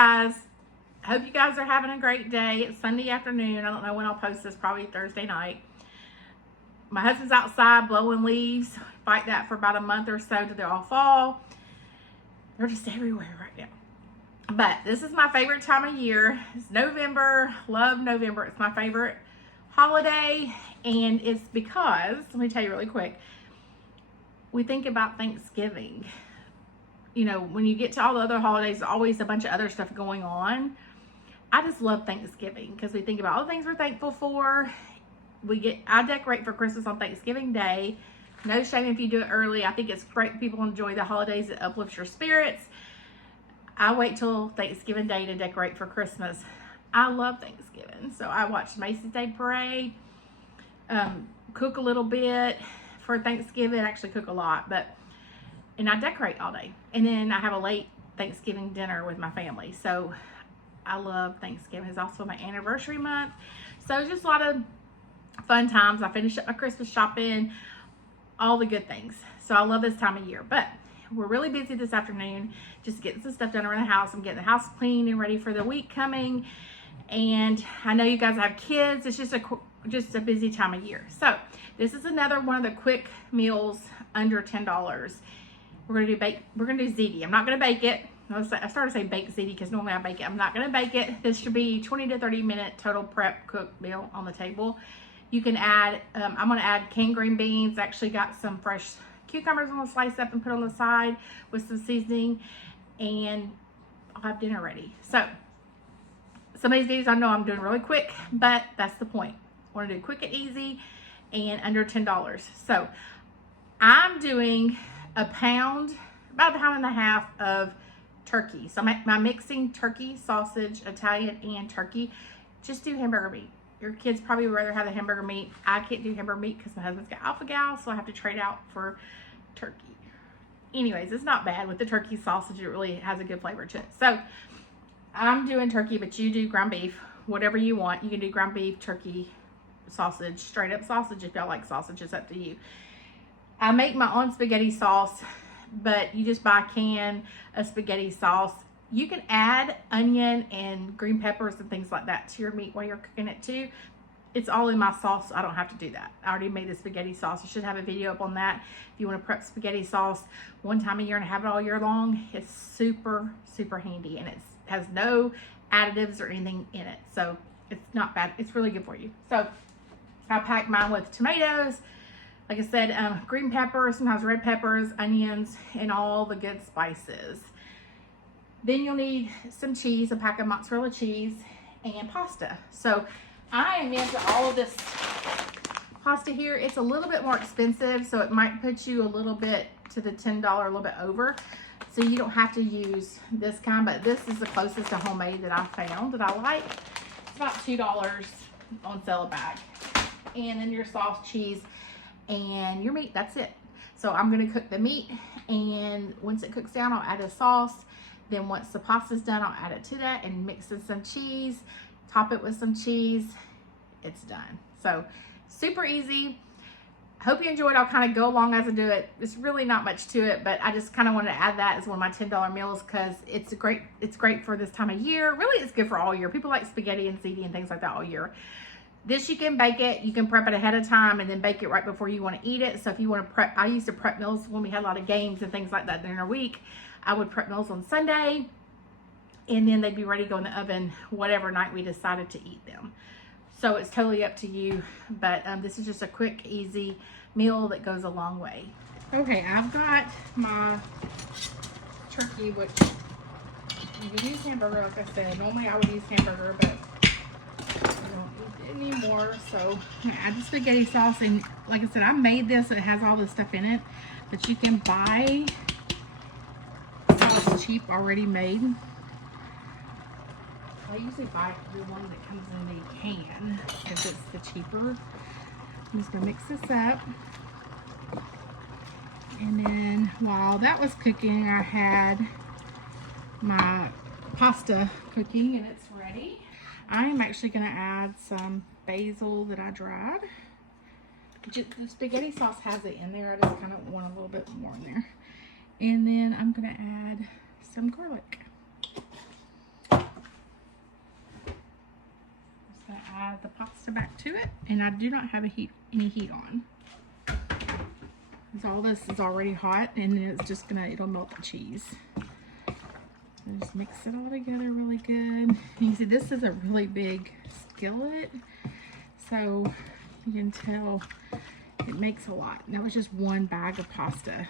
guys. Hope you guys are having a great day. It's Sunday afternoon. I don't know when I'll post this, probably Thursday night. My husband's outside blowing leaves. Fight that for about a month or so till they all fall. They're just everywhere right now. But this is my favorite time of year. It's November. Love November. It's my favorite holiday. And it's because, let me tell you really quick, we think about Thanksgiving. You know, when you get to all the other holidays, there's always a bunch of other stuff going on. I just love Thanksgiving because we think about all the things we're thankful for. I decorate for Christmas on Thanksgiving Day. No shame if you do it early. I think it's great people enjoy the holidays. It uplifts your spirits. I wait till Thanksgiving Day to decorate for Christmas. I love Thanksgiving. So I watch Macy's Day Parade, cook a little bit for Thanksgiving. I actually cook a lot, and I decorate all day. And then I have a late Thanksgiving dinner with my family. So I love Thanksgiving. It's also my anniversary month. So it's just a lot of fun times. I finished up my Christmas shopping, all the good things. So I love this time of year. But we're really busy this afternoon, just getting some stuff done around the house. I'm getting the house clean and ready for the week coming. And I know you guys have kids. It's just a busy time of year. So this is another one of the quick meals under $10. We're gonna do ziti. I'm not gonna bake it. I started saying bake ziti because normally I bake it. I'm not gonna bake it. This should be 20 to 30 minute total prep cook meal on the table. You can add, I'm gonna add canned green beans. Actually got some fresh cucumbers I'm gonna slice up and put on the side with some seasoning, and I'll have dinner ready. So some of these videos I know I'm doing really quick, but that's the point. I wanna do quick and easy and under $10. So I'm doing about a pound and a half of turkey. So I'm mixing turkey, sausage, Italian, and turkey. Just do hamburger meat. Your kids probably would rather have the hamburger meat. I can't do hamburger meat because my husband's got alpha-gal, so I have to trade out for turkey. Anyways, it's not bad with the turkey sausage. It really has a good flavor to it. So I'm doing turkey, but you do ground beef, whatever you want. You can do ground beef, turkey, sausage, straight up sausage if y'all like sausage. It's up to you. I make my own spaghetti sauce, but you just buy a can of spaghetti sauce. You can add onion and green peppers and things like that to your meat while you're cooking it too. It's all in my sauce, so I don't have to do that. I already made the spaghetti sauce. I should have a video up on that. If you want to prep spaghetti sauce one time a year and have it all year long, it's super, super handy, and it has no additives or anything in it. So it's not bad. It's really good for you. So I pack mine with tomatoes, like I said, green peppers, sometimes red peppers, onions, and all the good spices. Then you'll need some cheese, a pack of mozzarella cheese, and pasta. So I am into all of this pasta here. It's a little bit more expensive, so it might put you a little bit to the $10, a little bit over. So you don't have to use this kind, but this is the closest to homemade that I found that I like. It's about $2 on sale a bag. And then your sauce, cheese, and your meat. That's it. So I'm going to cook the meat, and once it cooks down, I'll add the sauce. Then once the pasta's done, I'll add it to that and mix in some cheese, top it with some cheese. It's done. So super easy. Hope you enjoyed. I'll kind of go along as I do it. It's really not much to it, but I just kind of wanted to add that as one of my $10 meals because it's great for this time of year. Really, it's good for all year. People like spaghetti and ziti and things like that all year. This, you can bake it, you can prep it ahead of time and then bake it right before you want to eat it. So if you want to prep, I used to prep meals when we had a lot of games and things like that during our week. I would prep meals on Sunday, and then they'd be ready to go in the oven whatever night we decided to eat them. So it's totally up to you, but this is just a quick, easy meal that goes a long way. Okay, I've got my turkey, which you can use hamburger, like I said. Normally I would use hamburger, but anymore. So I'm gonna add the spaghetti sauce, and like I said, I made this. It has all this stuff in it, but you can buy sauce cheap already made. I usually buy the one that comes in a can because it's the cheaper. I'm just gonna mix this up, and then while that was cooking, I had my pasta cooking and it's ready. I'm actually going to add some basil that I dried. The spaghetti sauce has it in there. I just kind of want a little bit more in there. And then I'm going to add some garlic. add the pasta back to it, and I do not have any heat on. All this is already hot, and then it's just it'll melt the cheese. So just mix it all together really good. You can see this is a really big skillet, so you can tell it makes a lot. And that was just one bag of pasta.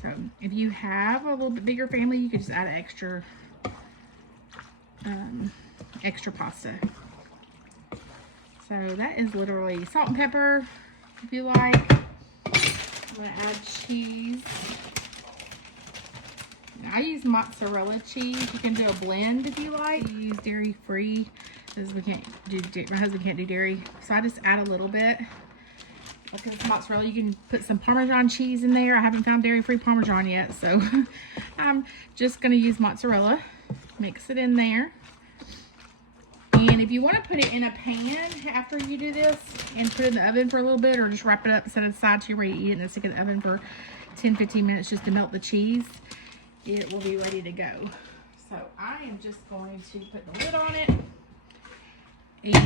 So if you have a little bit bigger family, you could just add extra pasta. So that is literally salt and pepper, if you like. I'm gonna add cheese. I use mozzarella cheese. You can do a blend if you like. You use dairy free, because my husband can't do dairy. So I just add a little bit. Because mozzarella, you can put some Parmesan cheese in there. I haven't found dairy free Parmesan yet, so I'm just gonna use mozzarella. Mix it in there. And if you want to put it in a pan after you do this and put it in the oven for a little bit, or just wrap it up, set it aside till you're ready to eat it, and then stick it in the oven for 10-15 minutes just to melt the cheese, it will be ready to go. So I am just going to put the lid on it.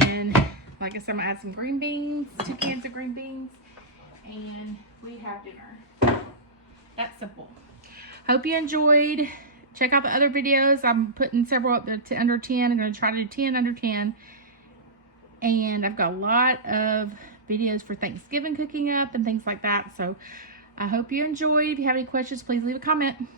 And like I said, I'm going to add some green beans, 2 cans of green beans, and we have dinner. That's simple. Hope you enjoyed. Check out the other videos. I'm putting several up there to under 10. I'm going to try to do 10 under 10. And I've got a lot of videos for Thanksgiving cooking up and things like that. So I hope you enjoyed. If you have any questions, please leave a comment.